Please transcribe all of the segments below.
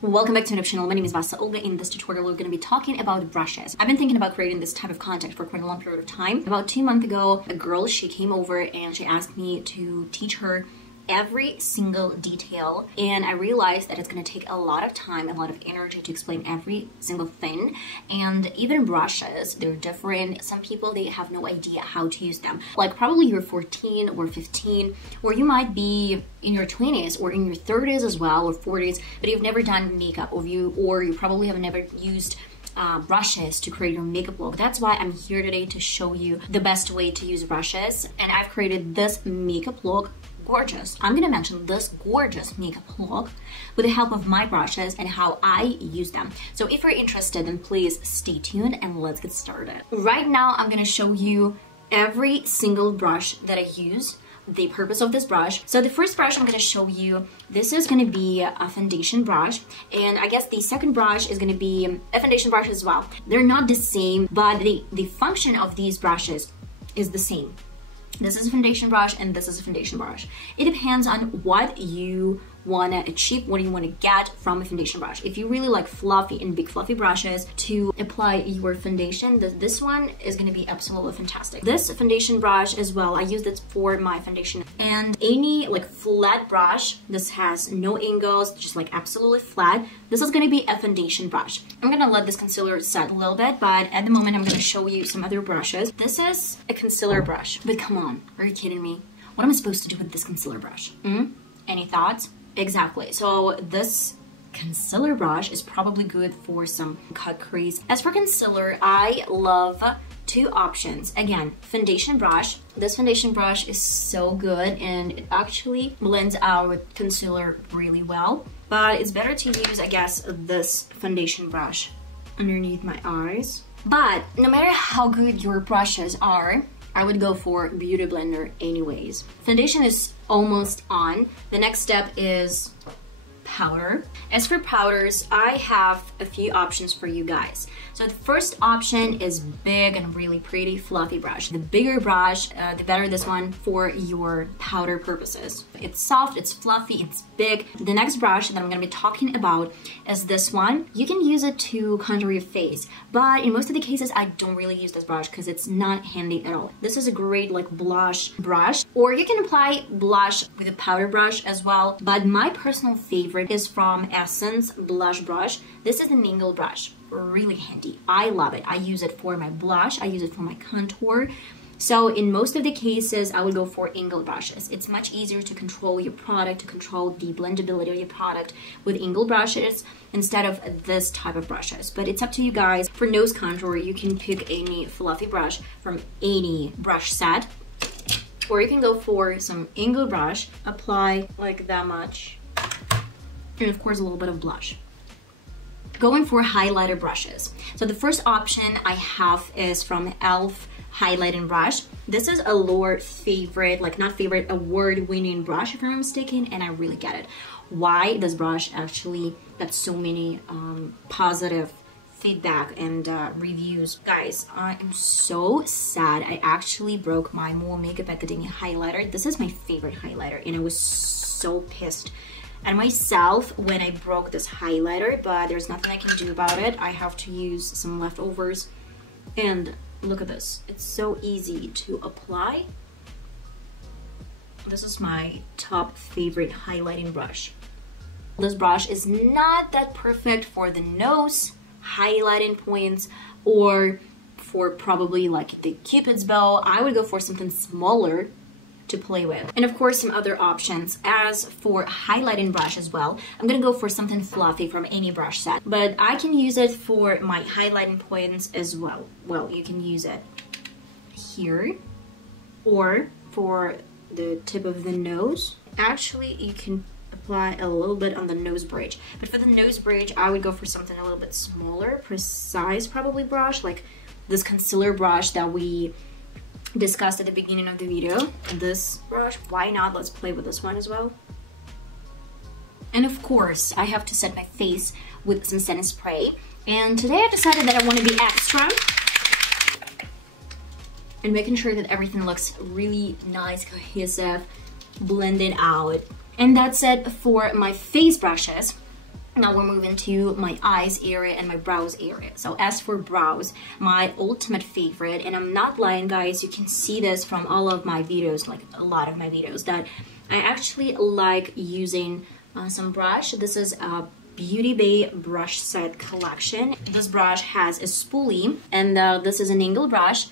Welcome back to my channel. My name is VassaOlga. In this tutorial, we're going to be talking about brushes. I've been thinking about creating this type of content for quite a long period of time. About 2 months ago, a girl, she came over and she asked me to teach her every single detail, and I realized that it's going to take a lot of time, a lot of energy to explain every single thing. And even brushes, they're different. Some people, they have no idea how to use them. Like probably you're 14 or 15, or you might be in your 20s or in your 30s as well, or 40s, but you've never done makeup, or you probably have never used brushes to create your makeup look. That's why I'm here today to show you the best way to use brushes. And I've created this makeup look. Gorgeous. I'm gonna mention this gorgeous makeup look with the help of my brushes and how I use them. So if you're interested, then please stay tuned and let's get started. Right now, I'm gonna show you every single brush that I use, the purpose of this brush. So the first brush I'm gonna show you, this is gonna be a foundation brush, and I guess the second brush is gonna be a foundation brush as well. They're not the same, but the function of these brushes is the same. This is a foundation brush and this is a foundation brush. It depends on what you want to achieve, what you want to get from a foundation brush. If you really like fluffy and big fluffy brushes to apply your foundation, this one is going to be absolutely fantastic. This foundation brush as well, I use it for my foundation. And any like flat brush, this has no angles, just like absolutely flat. This is going to be a foundation brush. I'm going to let this concealer set a little bit, but at the moment I'm going to show you some other brushes. This is a concealer brush, but come on, are you kidding me? What am I supposed to do with this concealer brush? Any thoughts? Exactly. So this concealer brush is probably good for some cut crease. As for concealer, I love two options. Again, foundation brush. This foundation brush is so good and it actually blends out with concealer really well. But it's better to use, I guess, this foundation brush underneath my eyes. But no matter how good your brushes are, I would go for Beauty Blender anyways. Foundation is almost on. The next step is powder. As for powders, I have a few options for you guys. So the first option is big and really pretty fluffy brush. The bigger brush, the better this one for your powder purposes. It's soft, it's fluffy, it's big. The next brush that I'm going to be talking about is this one. You can use it to contour your face, but in most of the cases I don't really use this brush because it's not handy at all. This is a great like blush brush, or you can apply blush with a powder brush as well, but my personal favorite is from Essence blush brush. This is an angle brush, really handy. I love it. I use it for my blush, I use it for my contour. So in most of the cases, I would go for angle brushes. It's much easier to control your product, to control the blendability of your product with angle brushes instead of this type of brushes. But it's up to you guys. For nose contour, you can pick any fluffy brush from any brush set, or you can go for some angle brush, apply like that much, and of course a little bit of blush. Going for highlighter brushes. So the first option I have is from e.l.f. highlighting brush. This is a Lure favorite, like not favorite, award-winning brush if I'm not mistaken, and I really get it. Why this brush actually got so many positive feedback and reviews. Guys, I am so sad. I actually broke my Mole Makeup Academia highlighter. This is my favorite highlighter, and I was so pissed at myself when I broke this highlighter, but there's nothing I can do about it. I have to use some leftovers, and look at this. It's so easy to apply. This is my top favorite highlighting brush. This brush is not that perfect for the nose highlighting points or for probably like the Cupid's bow. I would go for something smaller to play with. And of course some other options. As for highlighting brush as well, I'm gonna go for something fluffy from any brush set, but I can use it for my highlighting points as well. Well, you can use it here or for the tip of the nose. Actually, you can apply a little bit on the nose bridge, but for the nose bridge I would go for something a little bit smaller, precise probably brush, like this concealer brush that we discussed at the beginning of the video. This brush, why not? Let's play with this one as well. And of course, I have to set my face with some setting spray. And today I decided that I want to be extra and making sure that everything looks really nice, cohesive, blended out. And that's it for my face brushes. Now we're moving to my eyes area and my brows area. So as for brows, my ultimate favorite, and I'm not lying guys, you can see this from all of my videos, like a lot of my videos, that I actually like using some brush. This is a Beauty Bay brush set collection. This brush has a spoolie, and this is an angle brush.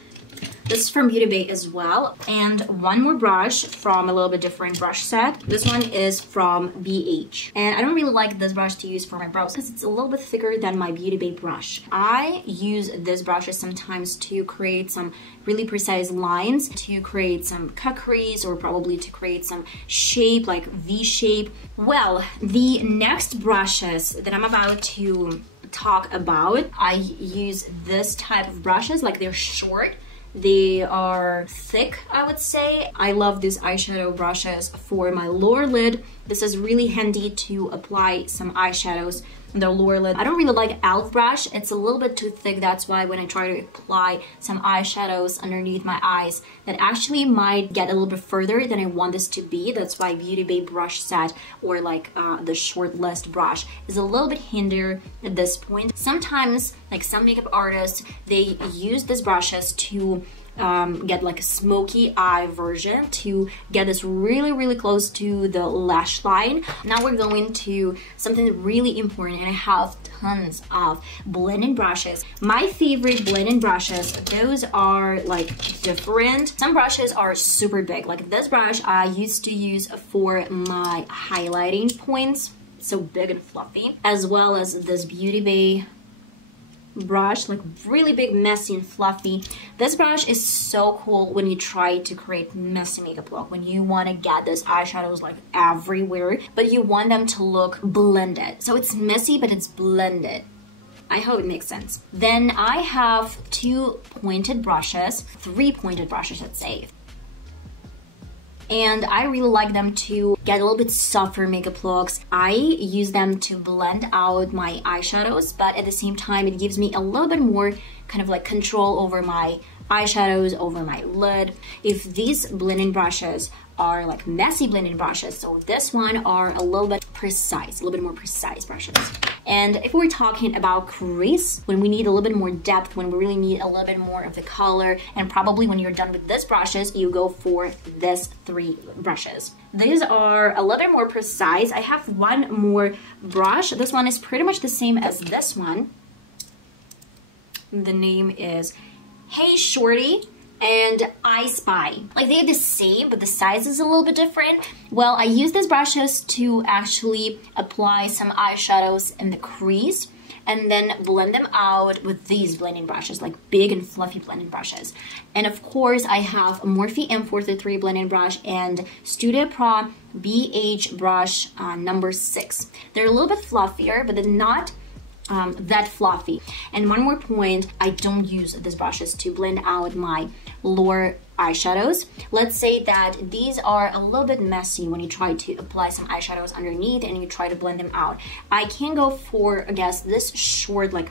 This is from Beauty Bay as well. And one more brush from a little bit different brush set. This one is from BH. And I don't really like this brush to use for my brows because it's a little bit thicker than my Beauty Bay brush. I use this brush sometimes to create some really precise lines, to create some cut crease, or probably to create some shape, like V shape. Well, the next brushes that I'm about to talk about, I use this type of brushes, like they're short. They are thick, I would say. I love these eyeshadow brushes for my lower lid. This is really handy to apply some eyeshadows on the lower lid. I don't really like e.l.f. brush. It's a little bit too thick. That's why when I try to apply some eyeshadows underneath my eyes, that actually might get a little bit further than I want this to be. That's why Beauty Bay brush set, or like the short list brush, is a little bit hindered at this point. Sometimes, like some makeup artists, they use these brushes to get like a smoky eye version, to get this really close to the lash line. Now we're going to something really important, and I have tons of blending brushes. My favorite blending brushes, those are like different. Some brushes are super big, like this brush I used to use for my highlighting points, so big and fluffy, as well as this Beauty Bay brush, like really big, messy and fluffy. This brush is so cool when you try to create messy makeup look, when you want to get those eyeshadows like everywhere, but you want them to look blended. So it's messy, but it's blended. I hope it makes sense. Then I have three pointed brushes, let's say. And I really like them to get a little bit softer makeup looks. I use them to blend out my eyeshadows, but at the same time it gives me a little bit more kind of like control over my eyeshadows, over my lid. If these blending brushes are like messy blending brushes, so this one are a little bit precise, a little bit more precise brushes. And if we're talking about crease, when we need a little bit more depth, when we really need a little bit more of the color, and probably when you're done with these brushes, you go for these three brushes. These are a little bit more precise. I have one more brush. This one is pretty much the same as this one. The name is Hey Shorty and I Spy. Like they're the same, but the size is a little bit different. Well, I use these brushes to actually apply some eyeshadows in the crease and then blend them out with these blending brushes, like big and fluffy blending brushes. And of course, I have a Morphe M43 blending brush and Studio Pro BH brush number 6. They're a little bit fluffier, but they're not that fluffy. And one more point, I don't use these brushes to blend out my lower eyeshadows. Let's say that these are a little bit messy when you try to apply some eyeshadows underneath and you try to blend them out. I can go for, I guess, this short, like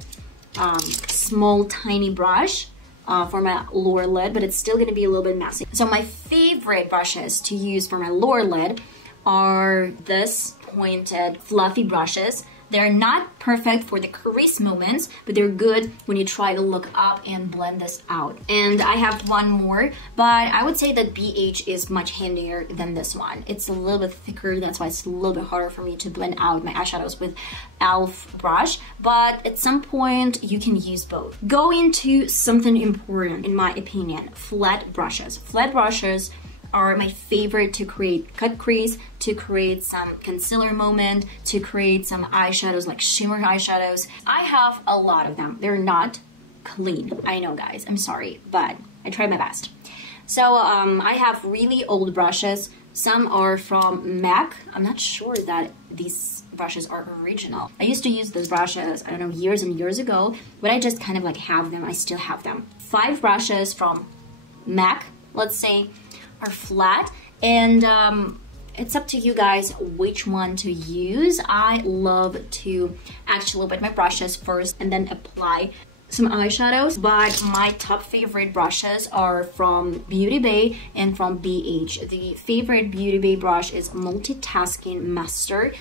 small, tiny brush for my lower lid, but it's still gonna be a little bit messy. So my favorite brushes to use for my lower lid are this pointed, fluffy brushes. They're not perfect for the crease moments, but they're good when you try to look up and blend this out. And I have one more, but I would say that BH is much handier than this one. It's a little bit thicker, that's why it's a little bit harder for me to blend out my eyeshadows with e.l.f. brush, but at some point you can use both. Go into something important, in my opinion, flat brushes. Flat brushes are my favorite to create cut crease, to create some concealer moment, to create some eyeshadows like shimmer eyeshadows. I have a lot of them. They're not clean. I know guys, I'm sorry, but I tried my best. So I have really old brushes. Some are from MAC. I'm not sure that these brushes are original. I used to use those brushes, I don't know, years and years ago, but I just kind of like have them. I still have them. 5 brushes from MAC, let's say, are flat, and it's up to you guys which one to use. I love to actually look at my brushes first and then apply some eyeshadows, but my top favorite brushes are from Beauty Bay and from BH. The favorite Beauty Bay brush is Multitasking Master.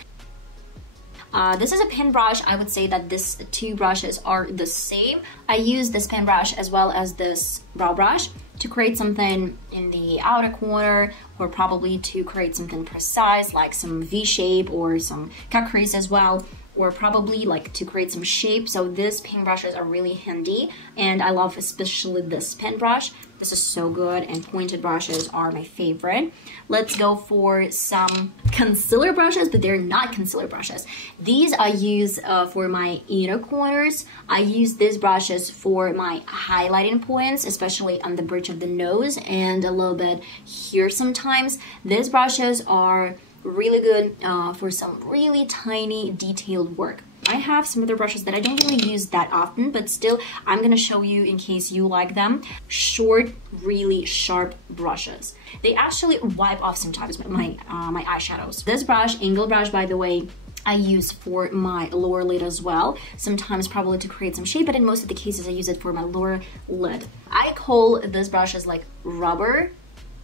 This is a pen brush. I would say that these two brushes are the same. I use this pen brush as well as this brow brush to create something in the outer corner, or probably to create something precise like some V shape or some cut crease as well, or probably like to create some shape. So these pen brushes are really handy, and I love especially this pen brush. This is so good, and pointed brushes are my favorite. Let's go for some concealer brushes, but they're not concealer brushes. These I use for my inner corners. I use these brushes for my highlighting points, especially on the bridge of the nose and a little bit here sometimes. These brushes are really good for some really tiny detailed work. I have some other brushes that I don't really use that often, but still I'm gonna show you in case you like them. Short, really sharp brushes. They actually wipe off sometimes my eyeshadows. This brush, angle brush, by the way, I use for my lower lid as well. Sometimes probably to create some shape, but in most of the cases I use it for my lower lid. I call this brush as like rubber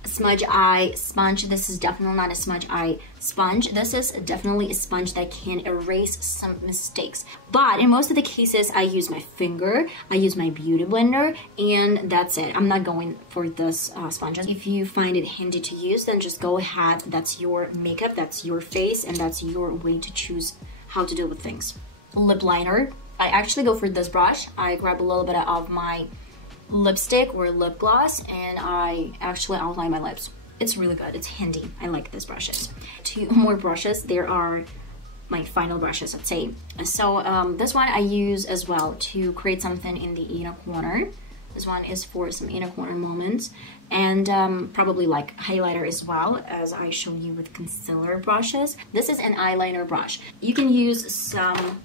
smudge eye sponge. This is definitely not a smudge eye sponge. This is definitely a sponge that can erase some mistakes. But in most of the cases, I use my finger, I use my beauty blender, and that's it. I'm not going for this sponges. If you find it handy to use, then just go ahead. That's your makeup, that's your face, and that's your way to choose how to deal with things. Lip liner. I actually go for this brush. I grab a little bit of my lipstick or lip gloss, and I actually outline my lips. It's really good, it's handy. I like these brushes. Two more brushes. There are my final brushes, I'd say. So this one I use as well to create something in the inner corner. This one is for some inner corner moments, and probably like highlighter as well, as I showed you with concealer brushes. This is an eyeliner brush. You can use some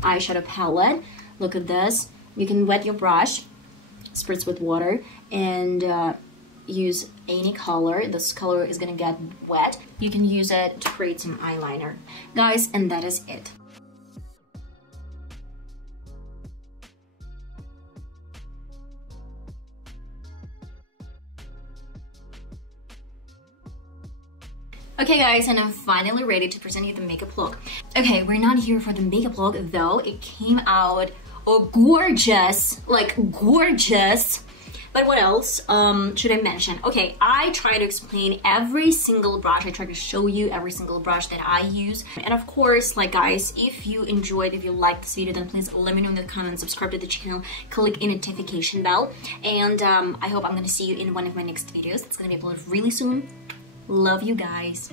eyeshadow palette. Look at this. You can wet your brush, spritz with water, and use any color. This color is gonna get wet. You can use it to create some eyeliner. Guys, and that is it. Okay guys, and I'm finally ready to present you the makeup look. Okay, we're not here for the makeup look though. It came out gorgeous, like gorgeous. But what else should I mention? Okay, I try to explain every single brush. I try to show you every single brush that I use. And of course, like guys, if you enjoyed, if you liked this video, then please let me know in the comments, subscribe to the channel, click the notification bell. And I hope I'm gonna see you in one of my next videos. It's gonna be uploaded really soon. Love you guys.